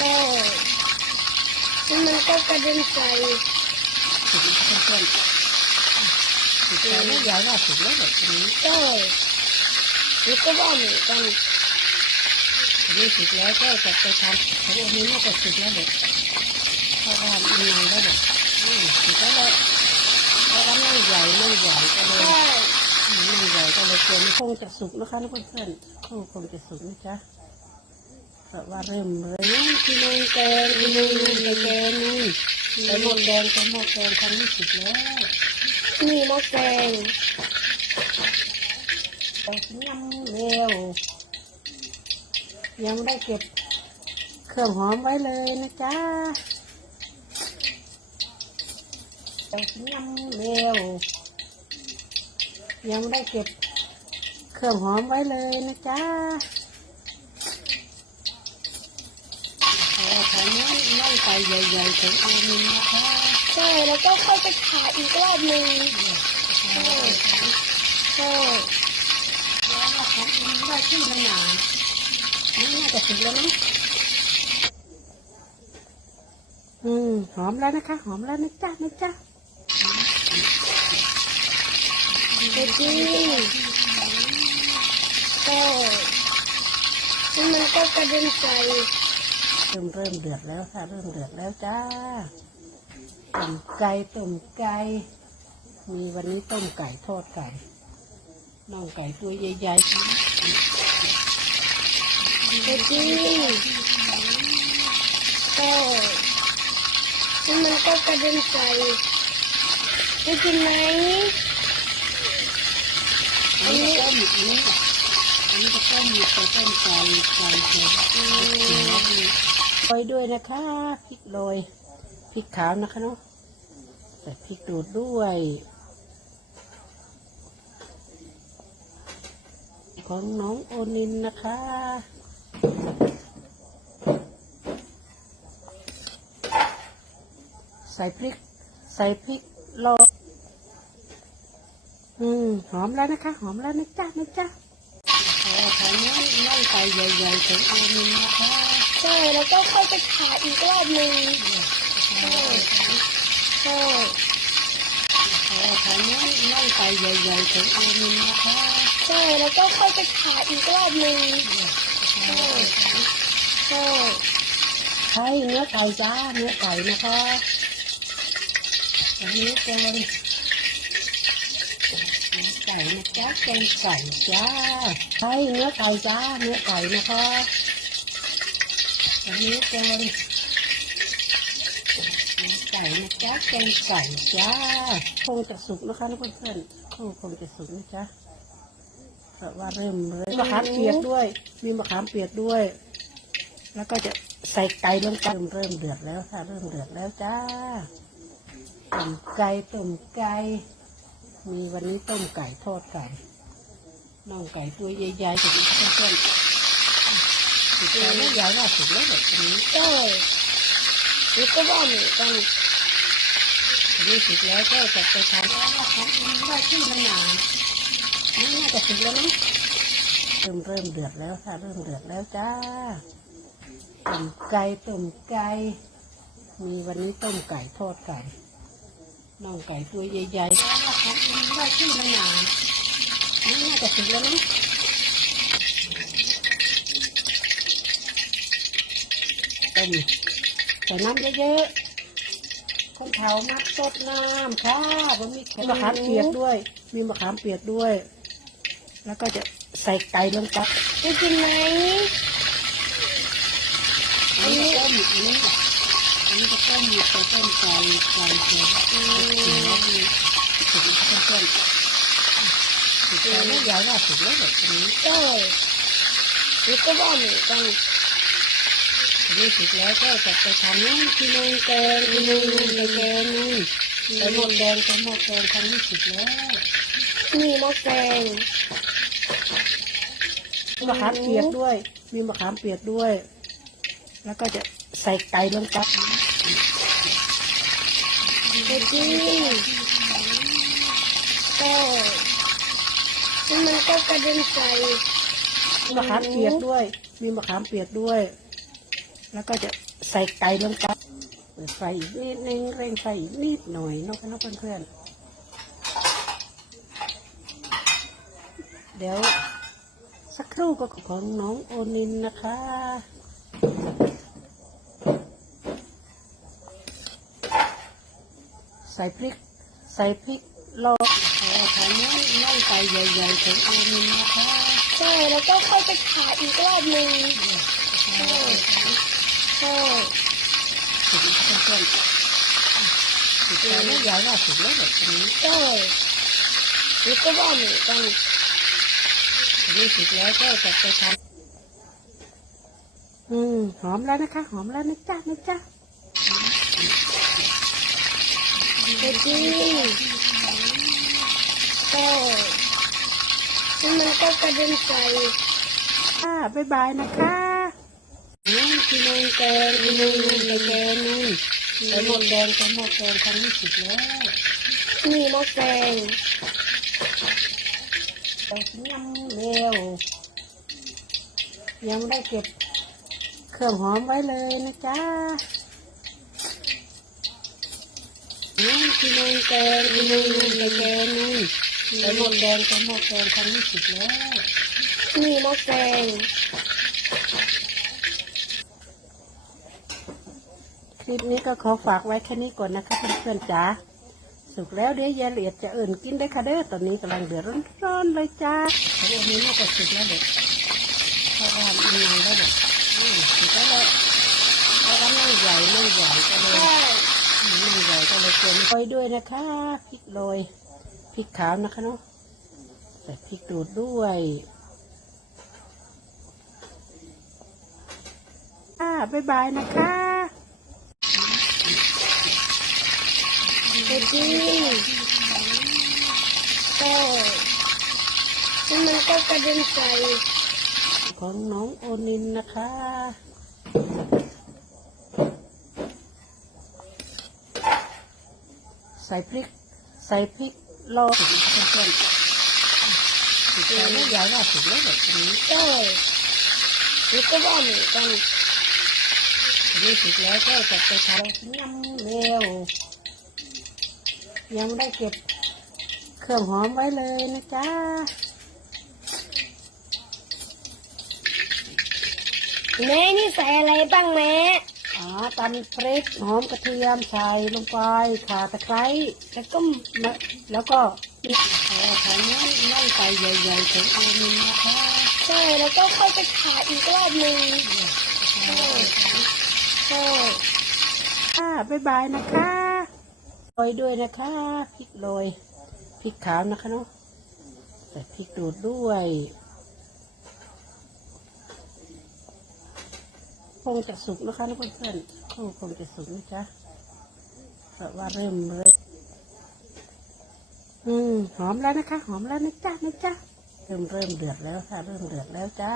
ก็มันก็กระเด็นใส่สุกแล้วเพื่อนๆสุกแล้วไม่ยาวว่าสุกแล้วแบบนี้ก็แล้วก็ว่าเหมือนกันนนี้สุกแล้วก็จะไปทำของอันนี้น่าจะสุกแล้วเด็กเพราะว่ามันนานแล้วเด็กอืมสุกแล้วเพราะว่านั่ใหญ่นั่ใหญ่ก็เลยใช่ใหญ่ก็เลยเกลัวมันคงจะสุกนะคะทุกเพื่อนคงจะสุกนะจ๊ะ เพราะว่าเริ่มเลยนะพี่นางแกงพี่นางแกงนี่ไปหมดแดงไปหมดแดงทำนี่สุกแล้วมีมะแกงไปยำเร็วยังไม่ได้เก็บเครื่องหอมไว้เลยนะจ๊ะไปยำเร็วยังไม่ได้เก็บเครื่องหอมไว้เลยนะจ๊ะขอทำน้ำน้ำ ไก่ใหญ่ๆของอามินนะคะใช่แล้วก็ค่อยไปขายอีกรอบหนึ่งใช่ใช่แล้วก็ของอามินได้ที่มันหนานี่น่าจะถึงแล้วนะอืมหอมแล้วนะคะ หอมแล้วนะจ๊ะนะจ๊ะเด็กนี่ก็แล้วมันก็กระเด็นใส่ เริ่มเริ่มเดือดแล้วค่ะ เริ่มเดือดแล้วจ้าต้มไก่ต้มไก่มีวันนี้ต้มไก่ทอดไก่น่องไก่ตัวใหญ่เด็กนี่ก็แล้วมันก็กระเด็นใส่ได้กินไหมๆอันนี้ก็ต้มอันนี้อันนี้ก็ต้มมีไก่ต้มไก่ไก่เผ็ด โรยด้วยนะคะพริกโรยพริกขาวนะคะเนาะใส่พริกดูดด้วยของน้องโอนินนะคะใส่พริก ใส่พริกโรยอืมหอมแล้วนะคะ หอมแล้วนะจ๊ะนะจ๊ะขอทำน้ำน้ำไก่ใหญ่ๆของโอนินนะคะ ใช่แล้วก็ค่อยไปขาอีกรอบหนึ่งใช่ใช่ขอทำน้ำน้ำไก่ใหญ่ๆของโอนินนะคะใช่แล้วก็ค่อยไปขาอีกรอบหนึ่งใช่ใช่ใช่เนื้อไก่จ้าเนื้อไก่นะคะอันนี้เป็นเนื้อไก่นะจ๊ะแกงไก่จ้าใช่เนื้อไก่จ้าเนื้อไก่นะคะ นนี้เป็นเนื้อไก่นะจ๊ะแกงไก่จ้าคงจะสุกนะคะทุกเพื่อนๆคงคงจะสุกนะจ๊ะเพราะว่าเริ่มเลยมะขามเปียกด้วย มีมะขามเปียกด้วย แล้วก็จะใส่ไก่ลงไปเริ่มเริ่มเดือดแล้วค่ะเริ่มเดือดแล้วจ้าต้มไก่ต้มไก่มีวันนี้ต้มไก่ทอดไก่น่องไก่ตัวใหญ่ๆสุดเพื่อนๆ สุดแล้วไม่ยาวว่าสุดแล้วแบบนี้ใช่แล้วก็ว่าเหมือนกันนนี้สุดแล้วก็จะไปทำแล้วว่าของมันได้ที่มันหนานี่น่าจะสุดแล้วนะเริ่มเริ่มเดือดแล้วค่ะเริ่มเดือดแล้วจ้าต้มไก่ต้มไก่มีวันนี้ต้มไก่ทอดไก่น่องไก่ตัวใหญ่ๆแล้วว่าของมันได้ที่มันหนานี่น่าจะสุดแล้วนะ ต้มใส่น้ำเยอะๆคนเผานักสดน้ำค่ะมันมีมะขามเปียกด้วย มีมะขามเปียกด้วย แล้วก็จะใส่ไก่ลงไปได้กินไหมอันนี้ก็ต้มอันนี้อันนี้ก็ต้มมีไก่ต้มไก่ไก่เผ็ดอืมสุกแล้วเพื่อนๆสุกแล้วไม่ยาวว่าสุกแล้วแบบนี้ใช่แล้วก็ว่าเหมือนกัน อันนี้สุกแล้วก็จะไปทำน้ำที่นงแกงที่นงแกงนี่ไปหมดแดงไปหมดแดงทำนี่สุกแล้วมีมะแกงมะขามเปียกด้วย มีมะขามเปียกด้วย แล้วก็จะใส่ไก่ลงไปเด็กนี่ก็มันก็กระเด็นใส่มะขามเปียกด้วย มีมะขามเปียกด้วย แล้วก็จะใส่ไก่ลงไปเปิดไฟอีกนิดนึงเร่งไฟอีกนิดหน่อยเนกนะเพื่อนๆเดี๋ยวสักครู่ก็ของน้องโอนินนะคะใส่พริก ใส่พริกโลขอทานน้ำน่องไก่ใหญ่ๆของโอนินนะคะใช่แล้วก็ค่อยไปขายอีกรอบหนึ่ง ใช่ใช่สุกแล้วเพื่อนๆสุกแล้วไม่ยาวว่าสุกแล้วแบบนี้ใช่นี่ก็ว่าหมือนกันอันนี้สุกแล้วก็จะไปทำอืมหอมแล้วนะคะ หอมแล้วนะจ๊ะนะจ๊ะไปกินใช่แล้วมันก็กระเด็นใส่ค่ะบ๊ายบายนะคะ นี่พี่นงแกงพี่นงไปแกงนึงไปหมดแดงไปหมดแดงทำไม่สุกแล้วมีมะแกงไปยังเร็วยังไม่ได้เก็บเครื่องหอมไว้เลยนะจ๊ะนี่พี่นงแกงพี่นงไปแกงนึงไปหมดแดงไปหมดแดงทำไม่สุกแล้วมีมะแกง ลิปนี้ก็ขอฝากไว้แค่นี้ก่อนนะคะเพื่อนๆจ๋าสุกแล้วเดี๋ยวยายละเอียดจะเอื่นกินได้ค่ะเด้อตอนนี้กำลังเดือดร้อนๆเลยจ้าโอ้โหอันนี้น่าจะสุกแล้วเด็กเพราะว่ามันนานแล้วเด็กอืมสุกแล้วแหละเพราะว่าไม่ใหญ่ไม่ใหญ่ก็เลยใช่ไม่ใหญ่ก็เลยเกินไปด้วยนะคะพริกโรยพริกขาวนะคะเนาะใส่พริกดูดด้วยอ่าบ๊ายบายนะคะ ไปกินใช่แล้วมันก็กระเด็นใส่ของน้องโอนินนะคะใส่พริก ใส่พริกลสุกเพื่อนๆสุกแล้วไม่ยาวว่าสุกแล้วแบบนี้ใช่นี่ก็ว่าเหมือนกันนนี้สุกแล้วก็จะไปทำยำเร็ว ยังไม่ได้เก็บเครื่องหอมไว้เลยนะจ๊ะแม่นี่ใส่อะไรบ้างแม่อ๋อตำพริกหอมกระเทียมใส่ลงไปข่าตะไคร้แล้วก็มะแล้วก็ขอทานน้ำน่องไก่ใหญ่ๆของโอนินนะคะใช่แล้วก็ค่อยไปขายอีกรอบหนึ่งใช่ใช่ค่ะบ๊ายบายนะคะ โรยด้วยนะคะพริกโรยพริกขาวนะคะเนาะใส่พริกดูดด้วยคงจะสุกนะคะนะเพื่อนๆคงคงจะสุกนะจ๊ะเพราะว่าเริ่มเลยอืมหอมแล้วนะคะ หอมแล้วนะจ๊ะนะจ๊ะเริ่มเริ่มเดือดแล้วค่ะ เริ่มเดือดแล้วจ้า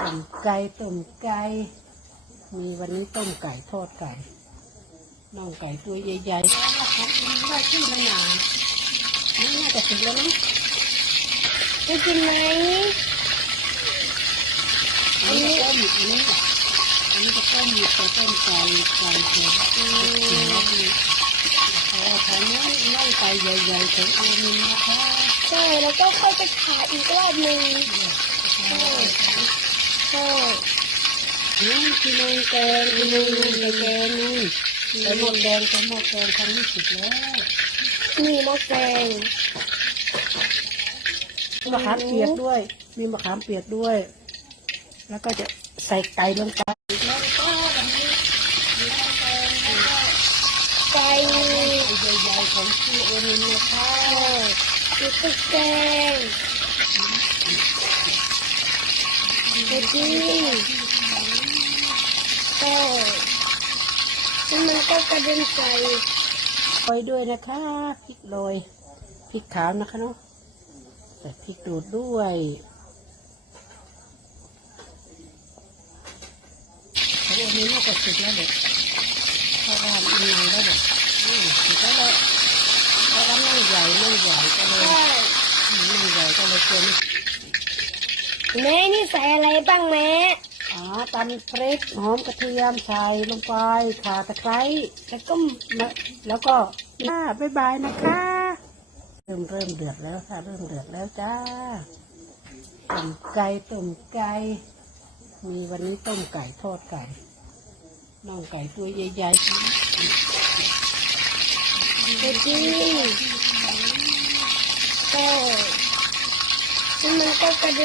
ต้มไก่ต้มไก่มีวันนี้ต้มไก่ทอดไก่ น่องไก่ตัวใหญ่ๆนะครับได้ชื่อมันหนานี่น่าจะถึงแล้วนะไปกินไหมอันนี้ก็ต้มอันนี้อันนี้ก็ต้มอยู่กับต้มไก่ไก่เผือกเขียวดีขอทานน้ำน่องไก่ใหญ่ๆของโอมินนะคะใช่แล้วก็ค่อยไปขายอีกรอบหนึ่งใช่ใช่นี่พี่นงแกงพี่นงไปแกงนึ งไปหมดแดงไปหมดแดงทำไม่สุดแล้วมีมะแกงมะขามเปียกด้วย มีมะขามเปียกด้วย แล้วก็จะใส่ไก่ลงไปไก่ใหญ่ๆของพี่โอนินนะคะมีตุ๊กแกงไปกินใช่ แล้วมันก็กระเด็นใส่โรยด้วยนะคะพริกโรยพริกขาวนะคะเนาะใส่พริกดูดด้วยของโอนินน่าจะสุกแล้วเด็กเพราะว่ามันนานแล้วเด็กอืมสุกแล้วแหละเพราะว่าไม่ใหญ่ไม่ใหญ่ก็เลยใช่ไม่ใหญ่ก็เลยเกินแม่นี่ใส่อะไรบ้างแม่ อ๋อตำพริกหอมกระเทียมใส่ลงไปข่าตะไคร้แล้วก็แล้วก็ค่ะบ๊ายบายนะคะเริ่มเริ่มเดือดแล้วค่ะเริ่มเดือดแล้วจ้าต้มไก่ต้มไก่มีวันนี้ต้มไก่ทอดไก่น่องไก่ตัวใหญ่ๆไปที่ก็มันก็กระเด็น